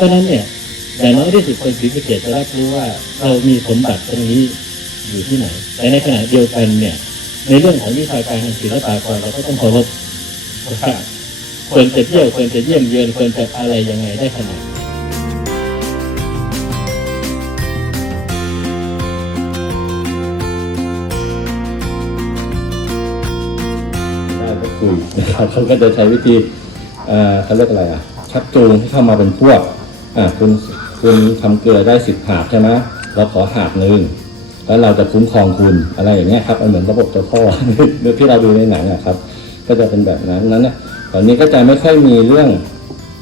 ราะฉะนั้นเนี่ยอย่างน้อยที่สุดคนศรีสะเกดจะรับรู้ว่าเรามีสมบัติตรงนี้อยู่ที่ไหน แต่ในขณะเดียวกันเนี่ย ในเรื่องของวิชาการทางศิลปากรเราก็ต้องเคารพว่าควรจะเที่ยวควรจะเยี่ยมเยือนควรจะอะไรยังไงได้ขนาดได้ก็คุยนะครับเขาก็จะใช้วิธีเอ่อเขาเรียกอะไรอะชักจูงให้เข้ามาเป็นพวก อ่าคุณคุณทำเกลือได้สิบหาบใช่ไหมเราขอหาบหนึ่งแล้วเราจะคุ้มครองคุณอะไรอย่างเงี้ยครับมันเหมือนระบบตัวพ่อที่เราดูในหนังอะครับ ก็จะเป็นแบบนั้นนั้นนี่ยตอนนี้ก็จะไม่ค่อยมีเรื่อง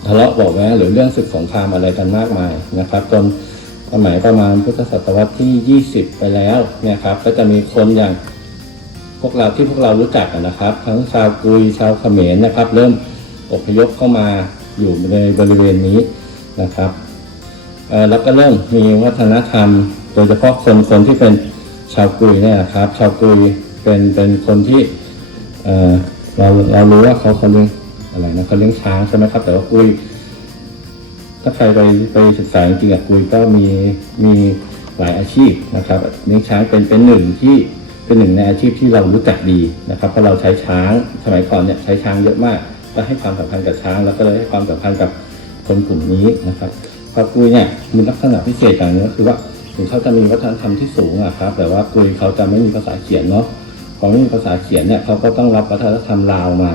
ทะเลาะเบอกแว้งหรือเรื่องศึกสงครามอะไรกันมากมายนะครับจนสมัยประมาณพุทธศตวรรษที่ 20 ไปแล้วเนี่ยครับ ก็จะมีคนอย่างพวกเราที่พวกเรารู้จักนนะครับ ทั้งชาวกุยชาวเขมรนะครับ เริ่มอพยพเข้ามาอยู่ในบริเวณนี้ นะครับแล้วก็เริ่มมีวัฒนธรรม โดยเฉพาะคนคนที่เป็นชาวกุยเนี่ยครับ ชาวกุยเป็นเป็นคนที่เเราเรารู้ว่าเขาเขาเลี้ยงอะไรนะเขาเลี้ยงช้างใช่ไหมครับ แต่ว่ากุยถ้าใครไปไปศึกษาจริงๆอะกุยก็มีมีหลายอาชีพนะครับเลี้ยงช้างเป็นเป็นหนึ่งที่เป็นหนึ่งในอาชีพที่เรารู้จักดีนะครับเพราะเราใช้ช้างสมัยก่อนเนี่ยใช้ช้างเยอะมากก็ให้ความสำคัญกับช้าง แล้วก็เลยให้ความสำคัญกับ คนกลุ่มนี้นะครับพอกุยเนี่ยมีลักษณะพิเศษอย่างนึงก็คือว่าถึงเขาจะมีวัฒนธรรมที่สูงอะครับแต่ว่ากุยเขาจะไม่มีภาษาเขียนเนาะพอไม่มีภาษาเขียนเนี่ยเขาก็ต้องรับวัฒนธรรมลาวมา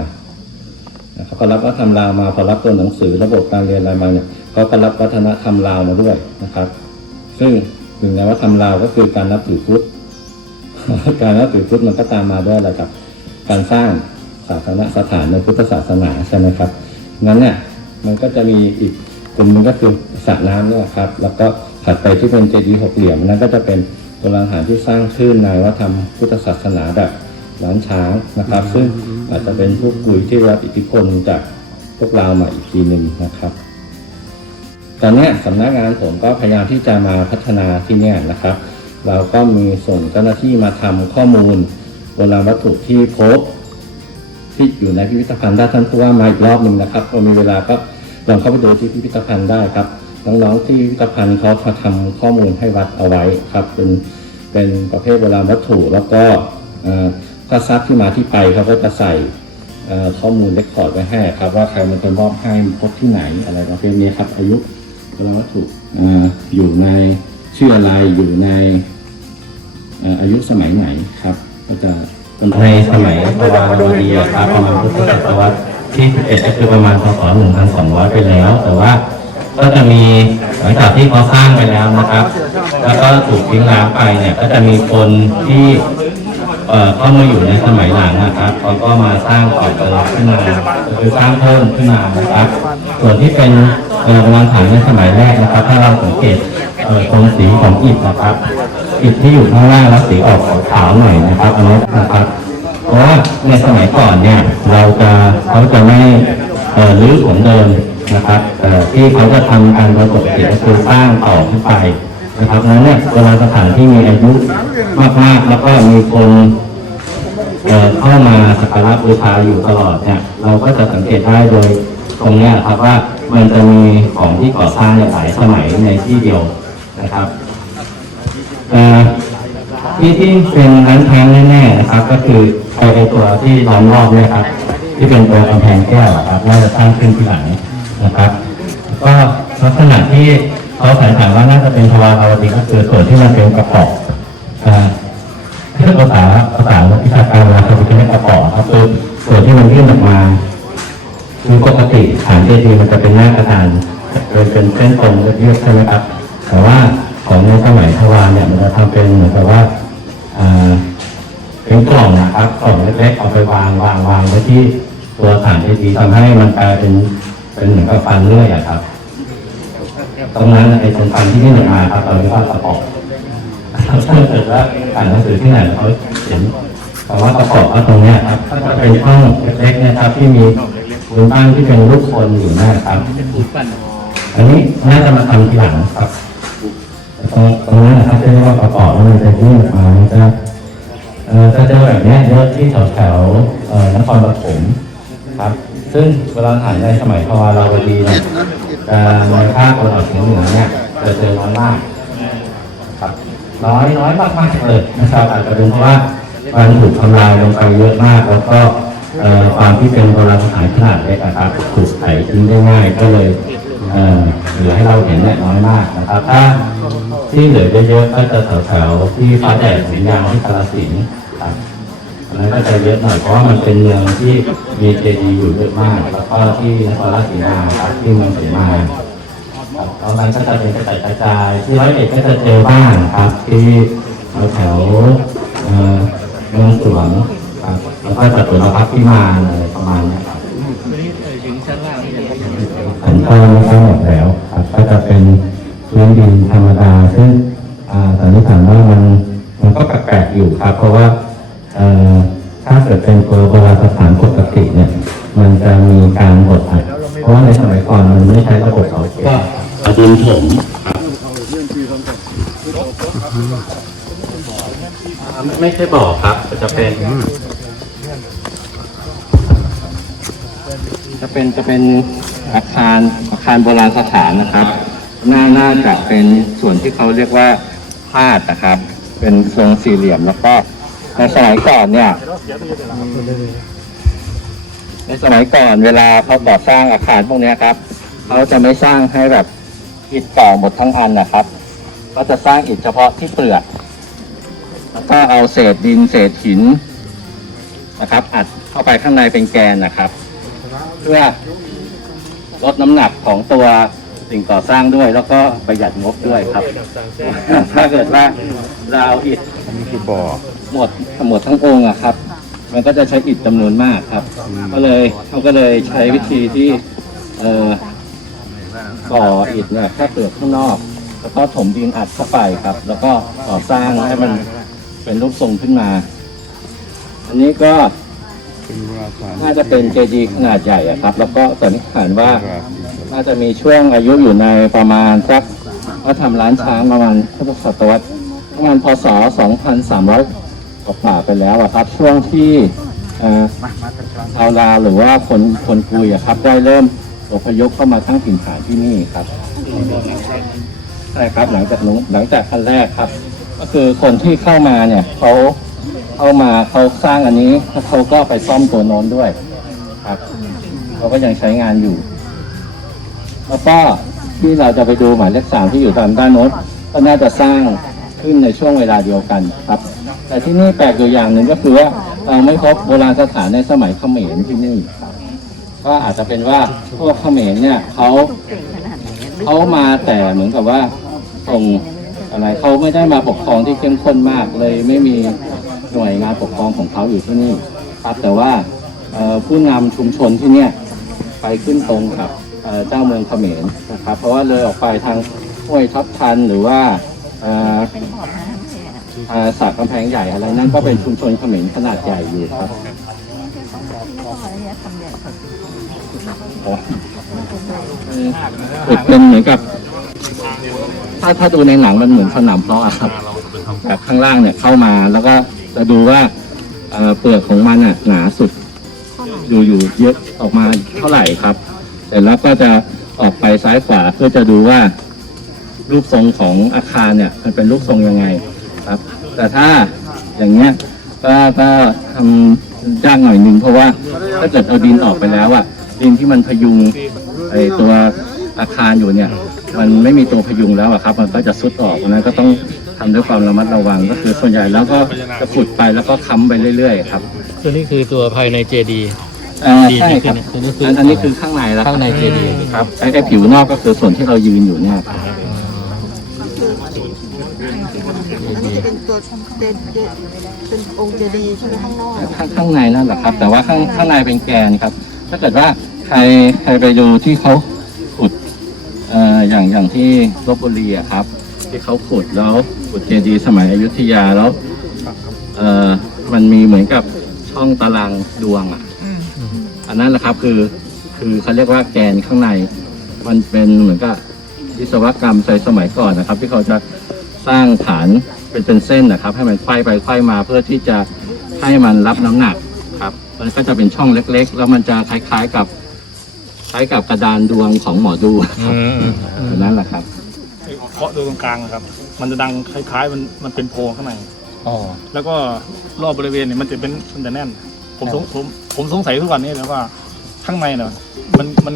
นะครับพอรับวัฒนธรรมลาวมาพอรับตัวหนังสือระบบการเรียนอะไรมาเนี่ยเขาก็รับวัฒนธรรมลาวมาด้วยนะครับ ซึ่งหนึ่งในวัฒนธรรมลาวก็คือการนับถือพุทธการนับถือพุทธมันก็ตามมาด้วยอะไรกับ การสร้างศาสนสถานในพุทธศาสนาใช่ไหมครับงั้นเนี่ย มันก็จะมีอีกกลุ่มหนึงก็คือสระน้ำเนี่ยครับ แล้วก็ถัดไปที่เป็นเจดีย์หกเหลี่ยมนั่นก็จะเป็นโบราณสถานที่สร้างขึ้นในวัฒนธรรมพุทธศาสนาแบบล้านช้างนะครับ ซึ่งอาจจะเป็นพวกกุยที่ได้รับอิทธิพลจากพวกเรามาอีกทีหนึ่งนะครับ ตอนเนี้ยสำนักงานผมก็พยายามที่จะมาพัฒนาที่เนี่ยนะครับ เราก็มีส่งเจ้าหน้าที่มาทำข้อมูลโบราณวัตถุที่พบที่อยู่ในพิพิธภัณฑ์ได้ท่านผู้ว่ามาอีกรอบหนึ่งนะครับเรามีเวลาก็ ลองเข้าไปดูที่พิพิธภัณฑ์ได้ครับน้องๆที่พิพิธภัณฑ์เขามาทำข้อมูลให้วัดเอาไว้ครับเป็นเป็นประเภทโบราณวัตถุ แล้วก็ถ้าทรัพย์ที่มาที่ไปเขาก็จะใส่ข้อมูลเรคคอร์ดไว้ให้ครับว่าใครมันจะมอบให้พบที่ไหนอะไรประเภทนี้ครับอายุโบราณวัตถุอยู่ในชื่ออะไรอยู่ในอายุสมัยไหนครับ ก็จะในสมัยพระวารวดีอะครับประมาณพุทธศตวรรษ ที่11ก็คือประมาณพศ1200 ไปแล้ว แต่ว่าก็จะมีหลังจากที่เขาสร้างไปแล้วนะครับ แล้วก็ถูกทิ้งร้างไปเนี่ยก็จะมีคนที่เอ่อเข้ามาอยู่ในสมัยหลังนะครับเขาก็มาสร้างต่อเติมขึ้นมาคือสร้างเพิ่มขึ้นมานะครับ ส่วนที่เป็นเอ่อโบราณสถานในสมัยแรกนะครับ ถ้าเราสังเกตเอ่อโทนสีของอิฐนะครับอิฐที่อยู่ข้างล่างแล้วสีออกขาวๆหน่อยนะครับอันนี้นะครับ ราะว่าในสมัยก่อนเนี่ยเราจะเขาจะไม่รื้อของเดิมนะครับที่เขาจะทำการโดยปกติก็คือสร้างต่อขึ้นไปนะครับนั้นเนี่ยเวลาสถานที่มีอายุมากๆ แล้วก็มีคนเข้ามาสักการะบูชาอยู่ตลอดเนี่ยเราก็จะสังเกตได้โดยตรงเนี้ยครับว่ามันจะมีของที่ก่อสร้างหลายสมัยในที่เดียวนะครับ ที่ที่เป็นร้านค้างแน่ๆนะครับก็คือไอ้ไอ้ตัวที่ล้อมรอบเนี่ยครับที่เป็นตัวกำแพงแก้วอะครับน่าจะสร้างขึ้นที่หลังนะครับ ก็ลักษณะที่เขาสันนิษฐานว่าน่าจะเป็นทวารภาวดีก็คือส่วนที่มันเป็นกระป๋องอ่าที่ภาษาภาษาวิชาการเวลาเขาจะเรียกกระป๋องครับคือส่วนที่มันยื่นออกมาคือปกติฐานเจดีย์มันจะเป็นหน้ากระดานเป็นเป็นเส้นตรงเรียบๆใช่ไหมครับแต่ว่าของในสมัยทวารเนี่ยมันจะทำเป็นเหมือนกับว่า เป็นกล่องนะครับกล่องเล็กๆเอาไปวางวางวางไว้ที่ตัวฐานเจดีย์ทำให้มันกลายเป็นเป็นเหมือนกับฟันเลื่อยอะครับ ตรงนั้นไอ้ตรงฟันที่นี่ออกมาครับเราเรียกว่ากระป๋อถ้าเกิดว่าอ่านหนังสือที่ไหนเขาเขียนคำว่ากระป๋อก็ตรงเนี้ยครับก็จะเป็นห้องเล็กๆนะครับ ที่มีรูปปั้นที่เป็นรูปคนอยู่น้าครับอันนี้น่าจะมาทำทีหลังครับ ตรงตรงนั้นนะครับที่เรียกว่ากระปองแล้วมันจะยื่นออกมามันจะเอ่อจะเจอแบบเนี้ยเยอะที่แถวแถวเอ่อนครปฐมครับ ซึ่งเวลาถ่ายในสมัยพวาราวดีเนี่ยแต่ในภาคตะวันออกเฉียงเหนือเนี่ยจะเจอน้อยมากครับน้อยน้อยมากๆเลยนะครับอาจจะเป็นเพราะว่ามันถูกทำลายลงไปเยอะมาก แล้วก็ความที่เป็นโบราณสถานขนาดเล็กนะครับถูกไถทิ้งได้ง่ายก็เลยเอ่อเหลือให้เราเห็นเนี่ยน้อยมากนะครับ ถ้า ที่เหลือเยอะๆก็จะแถวๆที่ฟ้าแดดสียางที่กาฬสินธุ์ครับอันนั้นก็จะเยอะหน่อยเพราะว่ามันเป็นเมืองที่มีเจดีย์อยู่เยอะมาก แล้วก็ที่นครราชสีมาครับที่เมืองสีมาครับตอนนั้นก็จะเป็นกระจายกระจายที่ร้อยเอ็ดก็จะเจอบ้างครับ ที่แถวๆเอ่อเมืองสวนครับแล้วก็จะเป็นพักที่มาอะไรประมาณเนี้ยครับผมก็ไม่ทราบหมดแล้วครับก็จะเป็น พื้นดินธรรมดา ซึ่งอ่าสันนิษฐานว่ามันมันก็แปลกๆอยู่ครับ เพราะว่าเอ่อถ้าเกิดเป็นตัวโบราณสถานปกติเนี่ย มันจะมีการบดอัดเพราะว่าในสมัยก่อนมันไม่ใช้ระบบเสาเข็มเอาดินถมไม่ไม่ใช่บ่อครับจะเป็นจะเป็นจะเป็นอาคารอาคารโบราณสถานนะครับ น่าน่าจะเป็นส่วนที่เขาเรียกว่าพาดนะครับ เป็นทรงสี่เหลี่ยมแล้วก็ในสมัยก่อนเนี่ย ในสมัยก่อนเวลาเขาก่อสร้างอาคารพวกเนี้ยครับเขาจะไม่สร้างให้แบบอิฐก่อหมดทั้งอันนะครับก็จะสร้างอิฐเฉพาะที่เปลือกแล้วก็เอาเศษดินเศษหินนะครับ อัดเข้าไปข้างในเป็นแกนนะครับ เพื่อลดน้ำหนักของตัว สิ่งก่อสร้างด้วย แล้วก็ประหยัดงบด้วยครับ ถ้าเกิดว่าเราเอาอิฐหมดหมดทั้งองค์อะครับ มันก็จะใช้อิฐจำนวนมากครับ ก็เลยเขาก็เลยใช้วิธีที่เอ่อก่ออิฐเนี่ยแค่เปลือกข้างนอก แล้วก็ถมดินอัดเข้าไปครับ แล้วก็ก่อสร้างให้มันเป็นรูปทรงขึ้นมา อันนี้ก็ น่าจะเป็นเจดีย์ขนาดใหญ่อะครับ แล้วก็สันนิษฐานว่าน่าจะมีช่วงอายุอยู่ในประมาณสักก็ทำร้านช้างประมาณพุทธศตวรรษประมาณพศ 2300กว่าๆไปแล้วอะครับ ช่วงที่เอ่อชาวลาวหรือว่าคนคนกุยอะครับ ได้เริ่มอพยพเข้ามาตั้งถิ่นฐานที่นี่ครับใช่ครับหลังจากนู้นหลังจากคันแรกครับ ก็คือคนที่เข้ามาเนี่ยเขา เข้ามาเขาสร้างอันนี้เขาก็ไปซ่อมตัวโน้นด้วยครับเขาก็ยังใช้งานอยู่ แล้วก็ที่เราจะไปดูหมายเลขสามที่อยู่ทางด้านโน้นก็น่าจะสร้างขึ้นในช่วงเวลาเดียวกันครับ แต่ที่นี่แปลกอยู่อย่างหนึ่งก็คือว่าเราไม่พบโบราณสถานในสมัยเขมรที่นี่ก็อาจจะเป็นว่าพวกเขมรเนี่ยเขาเขามาแต่เหมือนกับว่าส่งอะไรเขาไม่ได้มาปกครองที่เข้มข้นมากเลยไม่มี หน่วยงานปกครองของเขาอยู่ที่นี่ครับแต่ว่าผู้นำชุมชนที่เนี่ยไปขึ้นตรงกับเจ้าเมืองเขมรนะครับ เพราะว่าเลยออกไปทางห้วยทับทันหรือว่าเอ่อเอ่อสากกำแพงใหญ่อะไรนั่นก็เป็นชุมชนเขมรขนาดใหญ่อยู่ครับคือเป็นเหมือนกับ ถ้าถ้าดูในหนังมันเหมือนสนามเพาะอะครับจากข้างล่างเนี่ยเข้ามาแล้วก็ จะดูว่าเอ่อเปลือกของมันอะหนาสุด อยู่อยู่เยอะออกมาเท่าไหร่ครับ เสร็จแล้วก็จะออกไปซ้ายขวาเพื่อจะดูว่ารูปทรงของอาคารเนี่ย มันเป็นรูปทรงยังไงครับ แต่ถ้าอย่างเงี้ยก็ก็ทำยากหน่อยหนึ่งเพราะว่าถ้าเกิดเอาดินออกไปแล้วอะดินที่มันพยุงไอตัวอาคารอยู่เนี่ย มันไม่มีตัวพยุงแล้วอะครับ มันก็จะซุดออกเพราะฉะนั้นก็ต้อง ทำด้วยความระมัดระวังก็คือส่วนใหญ่แล้วก็จะขุดไปแล้วก็ค้ำไปเรื่อยๆครับตัวนี้คือตัวภายในเจดีย์อ่าดีใช่ครับขึ้นเนี่ยคืออันอันนี้คือข้างในแล้วข้างในเจดีย์ครับไอ้ไอ้ผิวนอกก็คือส่วนที่เรายืนอยู่เนี่ยครับอันนี้จะเป็นตัวเป็นเป็นองค์เจดีย์ใช่ไหมข้างนอกข้างข้างในนั่นแหละครับ แต่ว่าข้างข้างในเป็นแกนครับ ถ้าเกิดว่าใครใครไปดูที่เขาขุดเอ่ออย่างอย่างที่ลบบุรีอะครับ ที่เขาขุดแล้วขุดเจดีย์สมัยอยุธยาแล้วเอ่อมันมีเหมือนกับช่องตารางดวงอะอันนั้นแหละครับคือคือเขาเรียกว่าแกนข้างใน มันเป็นเหมือนกับวิศวกรรมในสมัยก่อนนะครับ ที่เขาจะสร้างฐานเป็นเป็นเส้นนะครับ ให้มันไขว้ไปไขว้มาเพื่อที่จะให้มันรับน้ำหนักครับมันก็จะเป็นช่องเล็ก ๆ แล้วมันจะคล้ายๆกับคล้ายกับกระดานดวงของหมอดูครับแบบนั้นแหละครับไอ้ เคาะดูตรงกลางอะครับ มันจะดังคล้ายๆ มันมันเป็นโพรงข้างใน อ๋อ แล้วก็รอบบริเวณเนี่ยมันจะเป็นมันจะแน่น ผมสงผมผมสงสัยทุกวันนี้นะว่าข้างในเนี่ยมันมัน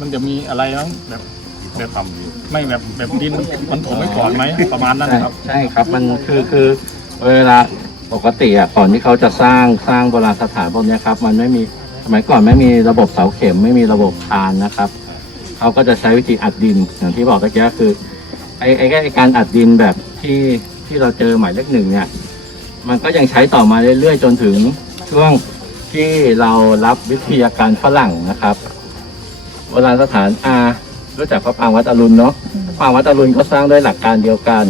มันจะมีอะไรมั้งแบบแบบไม่แบบแบบดินมันถมไม่ก่อนไหมประมาณนั้นนะครับ ใช่ครับมันคือคือเวลาปกติอะก่อนที่เขาจะสร้างสร้างโบราณสถานพวกเนี้ยครับ มันไม่มีสมัยก่อนไม่มีระบบเสาเข็มไม่มีระบบคานนะครับ เขาก็จะใช้วิธีอัดดินอย่างที่บอกตะกี้คือไอ้ไอ้ไอ้การอัดดินแบบที่ที่เราเจอหมายเลขหนึ่งเนี่ย มันก็ยังใช้ต่อมาเรื่อยๆจนถึงช่วงที่เรารับวิทยาการฝรั่งนะครับโบราณสถานอารู้จักพระปรางวัดอรุณเนาะพระปรางวัดอรุณก็สร้างด้วยหลักการเดียวกัน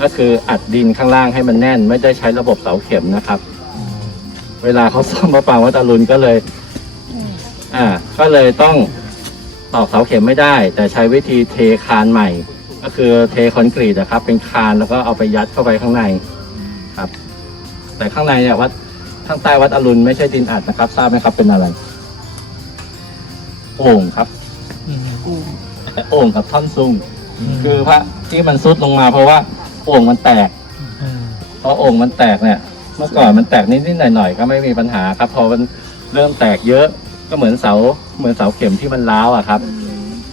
ก็คืออัดดินข้างล่างให้มันแน่น ไม่ได้ใช้ระบบเสาเข็มนะครับ เวลาเขาซ่อมพระปรางวัดอรุณก็เลย อ่า ก็เลยต้อง ตอกเสาเข็มไม่ได้ แต่ใช้วิธีเทคานใหม่ ก็คือเทคอนกรีตนะครับ เป็นคานแล้วก็เอาไปยัดเข้าไปข้างในครับ แต่ข้างในเนี่ยวัดข้างใต้วัดอรุณไม่ใช่ดินอัดนะครับ ทราบไหมครับเป็นอะไรโอ่งครับโอ่งกับท่อนซุงคือพระที่มันซุดลงมาเพราะว่าโอ่งมันแตกเพราะโอ่งมันแตกเนี่ย เมื่อก่อนมันแตกนิดๆหน่อยๆก็ไม่มีปัญหาครับ พอมันเริ่มแตกเยอะ ก็เหมือนเสาเหมือนเสาเข็มที่มันร้าวอะครับ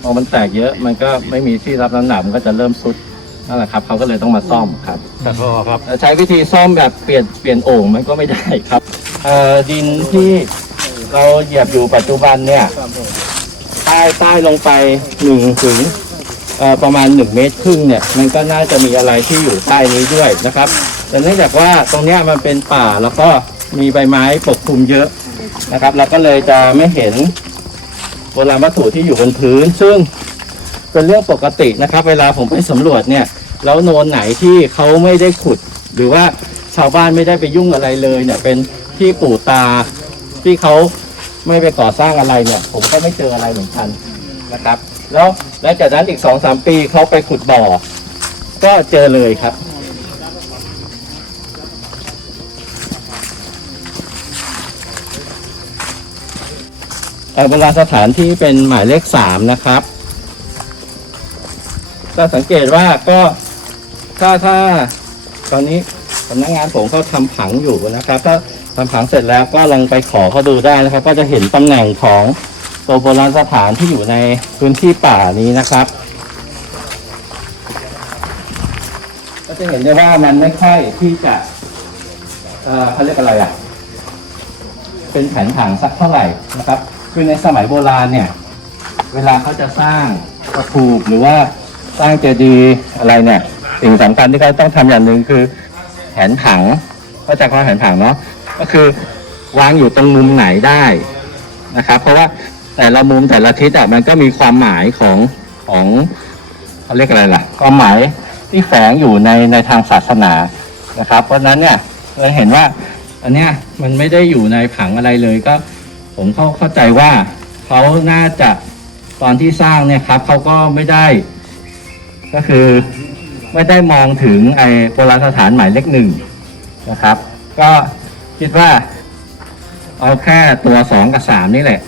พอมันแตกเยอะมันก็ไม่มีที่รับน้ำหนักมันก็จะเริ่มซุดนั่นแหละครับเขาก็เลยต้องมาซ่อมครับแต่พอครับแต่ใช้วิธีซ่อมแบบเปลี่ยนเปลี่ยนโอ่งมันก็ไม่ได้ครับเอ่อดินที่เราเหยียบอยู่ปัจจุบันเนี่ยใต้ใต้ลงไปหนึ่งถึงเอ่อประมาณหนึ่งเมตรครึ่งเนี่ย มันก็น่าจะมีอะไรที่อยู่ใต้นี้ด้วยนะครับ แต่เนื่องจากว่าตรงเนี้ยมันเป็นป่าแล้วก็มีใบไม้ปกคลุมเยอะ นะครับ เราก็เลยจะไม่เห็นโบราณวัตถุที่อยู่บนพื้น ซึ่งเป็นเรื่องปกตินะครับ เวลาผมไปสำรวจเนี่ยแล้วโนนไหนที่เขาไม่ได้ขุด หรือว่าชาวบ้านไม่ได้ไปยุ่งอะไรเลยเนี่ย เป็นที่ปู่ตาที่เขาไม่ไปก่อสร้างอะไรเนี่ย ผมก็ไม่เจออะไรเหมือนกันนะครับ แล้วและจากนั้นอีกสองสามปีเขาไปขุดบ่อ ก็เจอเลยครับ เอ่อโบราณสถานที่เป็นหมายเลขสามนะครับก็สังเกตว่าก็ถ้าถ้าตอนนี้สำนักงานผมเขาทำผังอยู่นะครับก็ทำผังเสร็จแล้วก็ลองไปขอเขาดูได้นะครับ ก็จะเห็นตำแหน่งของตัวโบราณสถานที่อยู่ในพื้นที่ป่านี้นะครับ ก็จะเห็นได้ว่ามันไม่ค่อยที่จะเอ่อเขาเรียกอะไรอะ เป็นแผนผังสักเท่าไหร่นะครับ คือในสมัยโบราณเนี่ย เวลาเขาจะสร้างกระถูกหรือว่าสร้างเจดีย์อะไรเนี่ย สิ่งสำคัญที่เขาต้องทำอย่างหนึ่งคือแผนผังก็จะว่าแผนผังเนาะก็คือวางอยู่ตรงมุมไหนได้นะครับ เพราะว่าแต่ละมุมแต่ละทิศอะมันก็มีความหมายของของเขาเรียกอะไรล่ะ ความหมายที่แฝงอยู่ในในทางศาสนานะครับ เพราะฉะนั้นเนี่ยเราเห็นว่า อันเนี้ยมันไม่ได้อยู่ในผังอะไรเลยก็ ผมเข้าเข้าใจว่าเขาน่าจะตอนที่สร้างเนี่ยครับเขาก็ไม่ได้ ก็คือไม่ได้มองถึงไอ้โบราณสถานหมายเลขหนึ่งนะครับ ก็คิดว่า เอาแค่ตัวสองกับสามนี่แหละ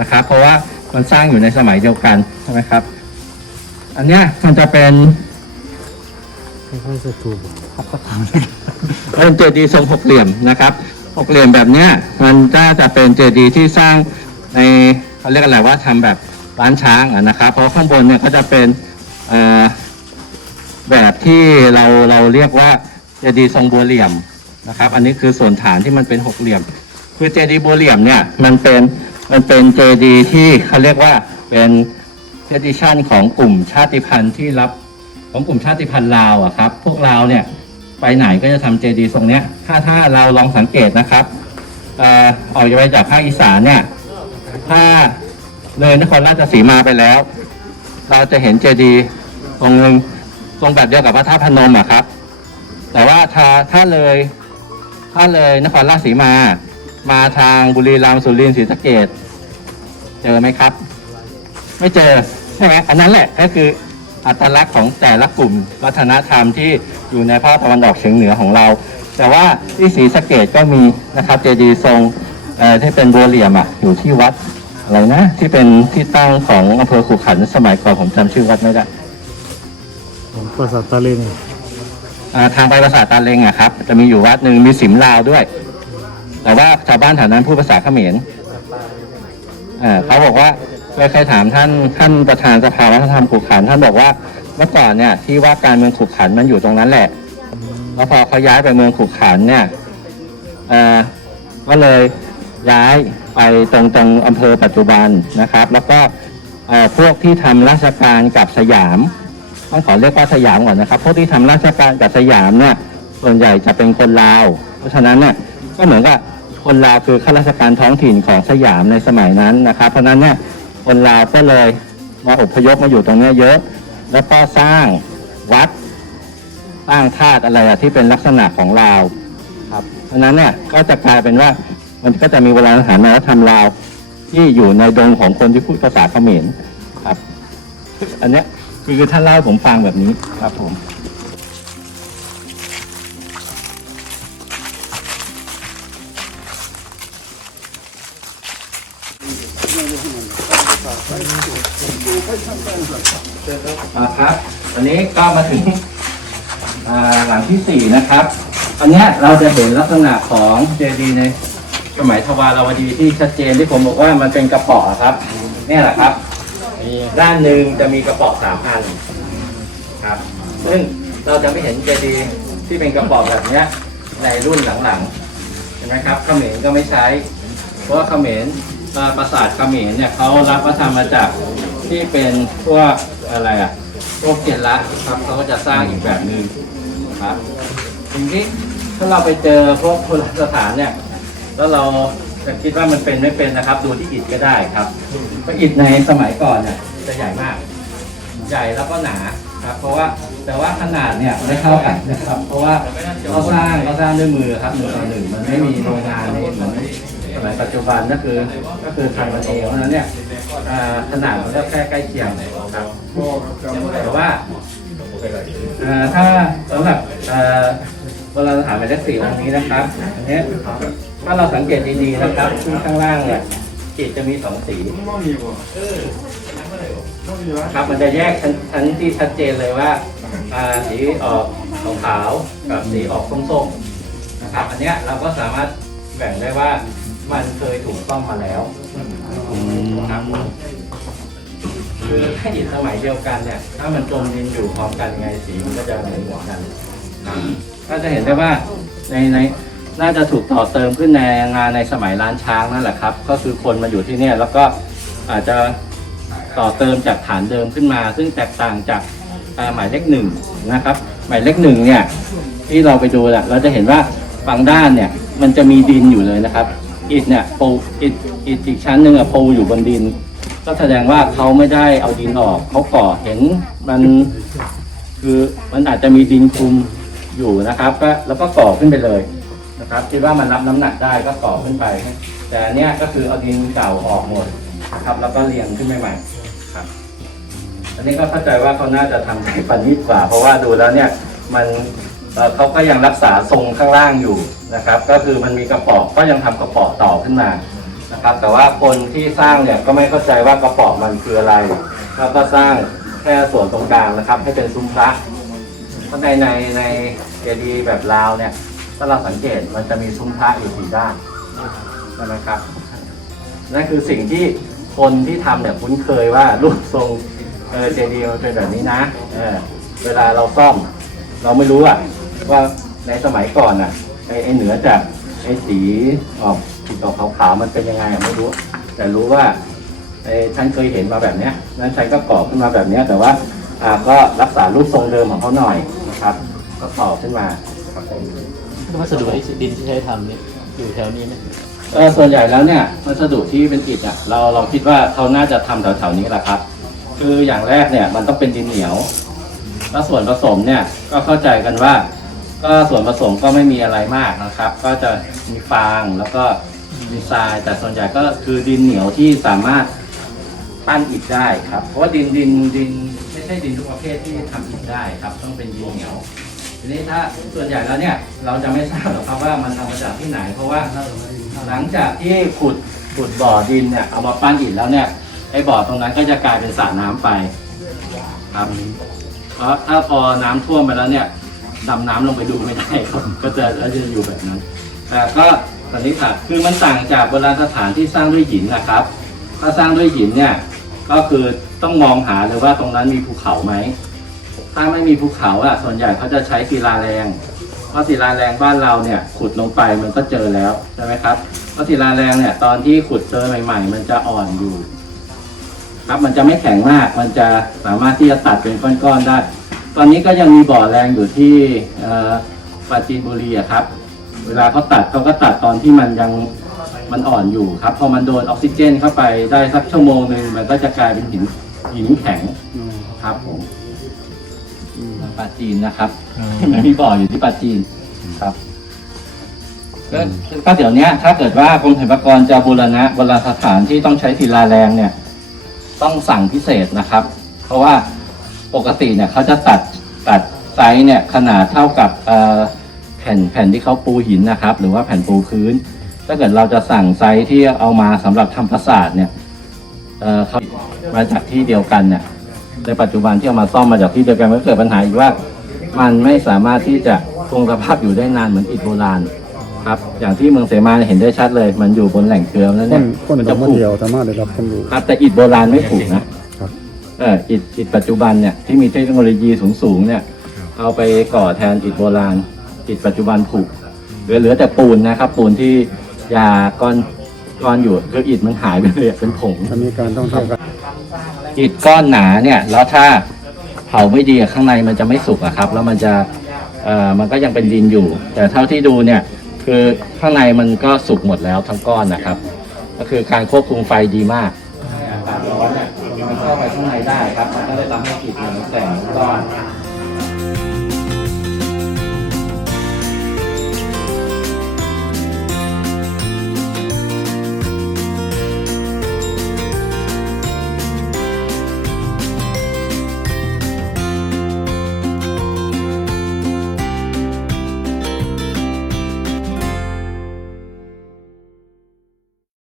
นะครับ เพราะว่ามันสร้างอยู่ในสมัยเดียวกันใช่ไหมครับ อันเนี้ยมันจะเป็นเป็นเจดีย์ทรงหกเหลี่ยมนะครับ หกเหลี่ยมแบบเนี้ยมันจะจะเป็นเจดีย์ที่สร้างในเขาเรียกอะไรว่าทำแบบร้านช้างอะนะครับเพราะข้างบนเนี่ยก็จะเป็นแบบที่เราเราเรียกว่าเจดีย์ทรงบัวเหลี่ยมนะครับ อันนี้คือส่วนฐานที่มันเป็นหกเหลี่ยม คือเจดีย์บัวเหลี่ยมเนี่ยมันเป็นมันเป็นเจดีย์ที่เขาเรียกว่าเป็นเทดิชันของกลุ่มชาติพันธุ์ที่รับของกลุ่มชาติพันธุ์ลาวอะครับ พวกลาวเนี่ย ไปไหนก็จะทำเจดีย์ทรงเนี้ย ถ้าถ้าเราลองสังเกตนะครับเอ่อออกไปจากภาคอีสานเนี่ยถ้าเลยนครราชสีมาไปแล้ว เราจะเห็นเจดีย์ตรงหนึ่งตรงแบบเดียวกับพระธาตุพนมอะครับ แต่ว่าถ้าถ้าเลยถ้าเลยนครราชสีมา มาทางบุรีรัมย์สุรินทร์ศรีสะเกดเจอไหมครับ ไม่เจอใช่ไหมอันนั้นแหละก็คือ อัตลักษณ์ของแต่ละกลุ่มวัฒนธรรมที่อยู่ในภาคตะวันออกเฉียงเหนือของเรา แต่ว่าที่ศรีสะเกดก็มีนะครับเจดีย์ทรงเอ่อที่เป็นบัวเหลี่ยมอะอยู่ที่วัดอะไรนะที่เป็นที่ตั้งของอำเภอขุขันธ์สมัยก่อนผมจำชื่อวัดไม่ได้ผมประสาทตาเลงอ่าทางไปปราสาทตาเลงอะครับจะมีอยู่วัดหนึ่งมีสิมลาวด้วย แต่ว่าชาวบ้านแถวนั้นพูดภาษาเขมรอ่าเขาบอกว่า เคยใครถามท่านท่านประธานสภาวัฒนธรรมขุขันธ์ท่านบอกว่าเมื่อก่อนเนี่ยที่ว่าการเมืองขุขันธ์มันอยู่ตรงนั้นแหละแล้วพอเขาย้ายไปเมืองขุขันธ์เนี่ยเอ่อก็เลยย้ายไปตรงตรงอำเภอปัจจุบันนะครับ แล้วก็เอ่อพวกที่ทำราชการกับสยามต้องขอเรียกว่าสยามก่อนนะครับพวกที่ทำราชการกับสยามเนี่ยส่วนใหญ่จะเป็นคนลาว เพราะฉะนั้นเนี่ยก็เหมือนกับคนลาวคือข้าราชการท้องถิ่นของสยามในสมัยนั้นนะครับ เพราะฉะนั้นเนี่ย คนลาวก็เลยมาอพยพมาอยู่ตรงเนี้ยเยอะ แล้วก็สร้างวัดสร้างธาตุอะไรอะที่เป็นลักษณะของลาวครับเพราะฉะนั้นเนี่ยก็จะกลายเป็นว่ามันก็จะมีโบราณสถานในวัฒนธรรมลาวที่อยู่ในดงของคนที่พูดภาษาเขมรครับ อันเนี้ยคือท่านเล่าให้ผมฟังแบบนี้ครับผม นี้ก็มาถึงหลังที่สี่นะครับ อันนี้เราจะเห็นลักษณะของเจดีย์ในสมัยทวารวดีที่ชัดเจนที่ผมบอกว่ามันเป็นกระป๋อครับเนี่แหละครับด้านหนึ่งจะมีกระป๋อสามอันครับ ซึ่งเราจะไม่เห็นเจดีย์ที่เป็นกระป๋อแบบนี้ในรุ่นหลังๆเห็นไหมครับเขมรก็ไม่ใช้ เพราะว่าเขมรปราสาทเขมรเนี่ยเขารับวัฒนธรรมมาจากที่เป็นพวกอะไรอะ พวกเจนละครับเขาก็จะสร้างอีกแบบหนึ่งครับทีนี้ถ้าเราไปเจอพวกโบราณสถานเนี่ย แล้วเราจะคิดว่ามันเป็นไม่เป็นนะครับ ดูที่อิฐก็ได้ครับเพราะอิฐในสมัยก่อนเนี่ยจะใหญ่มาก ใหญ่แล้วก็หนาครับ เพราะว่าแต่ว่าขนาดเนี่ยไม่เท่ากันนะครับ เพราะว่าเขาสร้างเขาสร้างด้วยมือครับหนึ่งต่อหนึ่งมันไม่มีโรงงานนี่เหมือนสมัยปัจจุบันก็คือก็คือทำกันเองเพราะฉะนั้นเนี่ย อ่าขนาดมันก็แค่ใกล้เคียงครับแต่ว่าอ่าถ้าสำหรับอ่าโบราณสถานหมายเลขสี่องค์นี้นะครับอันเนี้ยถ้าเราสังเกตดีๆนะครับที่ข้างล่างเนี่ยจิตจะมีสองสีครับมันจะแยกชั้นชั้นที่ชัดเจนเลยว่าอ่าสีออกขาวๆกับสีออกส้มๆนะครับอันเนี้ยเราก็สามารถแบ่งได้ว่ามันเคยถูกซ่อมมาแล้ว ครับคือถ้าอิสมัยเดียวกันเนี่ย ถ้ามันจมดินอยู่พร้อมกันยังไงสีมันก็จะเหมือนกันครับก็จะเห็นได้ว่าในในน่าจะถูกต่อเติมขึ้นในงานในสมัยล้านช้างนั่นแหละครับ ก็คือคนมาอยู่ที่เนี่ยแล้วก็อาจจะต่อเติมจากฐานเดิมขึ้นมา ซึ่งแตกต่างจากหมายเลขหนึ่งนะครับ หมายเลขหนึ่งเนี่ยที่เราไปดูแหละเราจะเห็นว่าฝั่งด้านเนี่ยมันจะมีดินอยู่เลยนะครับ อิฐเนี่ยปูอิฐอิฐอีกชั้นหนึ่งอะปูอยู่บนดิน ก็แสดงว่าเขาไม่ได้เอาดินออกเขาก่อเห็นมันคือมันอาจจะมีดินคลุมอยู่นะครับก็แล้วก็ก่อขึ้นไปเลยนะครับคิดว่ามันรับน้ำหนักได้ก็ก่อขึ้นไป แต่อันเนี้ยก็คือเอาดินเก่าออกหมดนะครับ แล้วก็เรียงขึ้นใหม่ๆครับ อันนี้ก็เข้าใจว่าเขาน่าจะทำได้ปานนีตกว่า เพราะว่าดูแล้วเนี่ยมัน เขาก็ยังรักษาทรงข้างล่างอยู่นะครับ ก็คือมันมีกระป๋องก็ยังทำกระป๋องต่อขึ้นมานะครับ แต่ว่าคนที่สร้างเนี่ยก็ไม่เข้าใจว่ากระป๋องมันคืออะไรแล้วก็สร้างแค่ส่วนตรงกลางนะครับ ให้เป็นซุ้มพระเพราะในในในเจดีย์แบบลาวเนี่ยถ้าเราสังเกตมันจะมีซุ้มพระอยู่สี่ด้านใช่ไหมครับนั่นคือสิ่งที่คนที่ทำเนี่ยคุ้นเคยว่ารูปทรงเออเจดีย์มันเป็นแบบนี้นะเออเวลาเราซ่อม เราไม่รู้อะ ว่าในสมัยก่อนอะไอไอเหนือจากไอสีออกสีออกขาวๆมันเป็นยังไงอะไม่รู้ แต่รู้ว่าไอฉันเคยเห็นมาแบบเนี้ยนั้นฉันก็ก่อขึ้นมาแบบเนี้ยแต่ว่าอ่าก็รักษารูปทรงเดิมของเขาหน่อยนะครับ ก็ต่อขึ้นมาครับผมวัสดุที่ดินที่ใช้ทำนี่อยู่แถวนี้ไหมเออส่วนใหญ่แล้วเนี่ยวัสดุที่เป็นอิฐอะเราเราคิดว่าเขาน่าจะทำแถวๆนี้แหละครับ คืออย่างแรกเนี่ยมันต้องเป็นดินเหนียว แล้วส่วนผสมเนี่ยก็เข้าใจกันว่า ก็ส่วนผสมก็ไม่มีอะไรมากนะครับ ก็จะมีฟางแล้วก็มีทรายแต่ส่วนใหญ่ก็คือดินเหนียวที่สามารถปั้นอิฐได้ครับ เพราะว่าดินดินดินไม่ใช่ดินทุกประเภทที่ทำอิฐได้ครับ ต้องเป็นดินเหนียวทีนี้ถ้าส่วนใหญ่แล้วเนี่ยเราจะไม่ทราบหรอกครับว่ามันทำมาจากที่ไหน เพราะว่าหลังจากที่ขุดขุดบ่อดินเนี่ยเอามาปั้นอิฐแล้วเนี่ยไอ้บ่อตรงนั้นก็จะกลายเป็นสระน้ำไปครับเพราะถ้าพอน้ำท่วมไปแล้วเนี่ย ดำน้ำลงไปดูไม่ได้ครับ ก็จะก็จะอยู่แบบนั้นแต่ก็สันนิษฐานคือมันต่างจากโบราณสถานที่สร้างด้วยหินนะครับ ถ้าสร้างด้วยหินเนี่ยก็คือต้องมองหาเลยว่าตรงนั้นมีภูเขาไหม ถ้าไม่มีภูเขาอะส่วนใหญ่เขาจะใช้ศิลาแรงเพราะศิลาแรงบ้านเราเนี่ยขุดลงไปมันก็เจอแล้วใช่ไหมครับเพราะศิลาแรงเนี่ยตอนที่ขุดเจอใหม่ ๆ มันจะอ่อนอยู่ ครับมันจะไม่แข็งมากมันจะสามารถที่จะตัดเป็นก้อนๆได้ ตอนนี้ก็ยังมีบ่อแรงอยู่ที่เอ่อปราจีนบุรีอะครับ เวลาเขาตัดเขาก็ตัดตอนที่มันยังมันอ่อนอยู่ครับ พอมันโดนออกซิเจนเข้าไปได้สักชั่วโมงหนึ่งมันก็จะกลายเป็นหินหินแข็งครับผมปราจีนนะครับมีบ่ออยู่ที่ปราจีนครับก็ก็เดี๋ยวเนี้ยถ้าเกิดว่ากรมศิลปากรจะบูรณะโบราณสถานที่ต้องใช้ศิลาแรงเนี่ย ต้องสั่งพิเศษนะครับ เพราะว่า ปกติเนี่ยเขาจะตัดตัดไซส์เนี่ยขนาดเท่ากับเอ่อแผ่นแผ่นที่เขาปูหินนะครับ หรือว่าแผ่นปูพื้น ถ้าเกิดเราจะสั่งไซส์ที่เอามาสำหรับทำปราสาทเนี่ยเอ่อเขามาจากที่เดียวกันเนี่ยในปัจจุบันที่เอามาซ่อมมาจากที่เดียวกันมันก็เกิดปัญหาอีกว่า มันไม่สามารถที่จะคงสภาพอยู่ได้นานเหมือนอิฐโบราณครับ อย่างที่เมืองเสมาเห็นได้ชัดเลย มันอยู่บนแหล่งเกลือแล้วคเนี่นยคนมันดอจะกมะผุเดียวสามารถได้รับความรู้ครับแต่อิฐโบราณไม่ถูกนะครับเอออิฐอิฐปัจจุบันเนี่ยที่มีเทคโนโลยีสูงสูงๆเนี่ยเอาไปก่อแทนอิฐโบราณอิฐปัจจุบันผุเหลือเหลือแต่ปูนนะครับ ปูนที่ยาก้อนก้อนอยู่คืออิฐมันหายไปเลยเป็นผงถ้ามีการท่องเที่ยวกันอิฐก้อนหนาเนี่ยแล้วถ้าเผาไม่ดีอะข้างในมันจะไม่สุกอะครับ แล้วมันจะเอ่อมันก็ยังเป็นดินอยู่ แต่เท่าที่ดูเนี่ยคือข้างในมันก็สุกหมดแล้วทั้งก้อนนะครับ ก็คือการควบคุมไฟดีมากอากาศร้อน เข้าไปข้างในได้ครับ มันก็เลยทำให้อิฐเนี่ยมันแต่งก้อน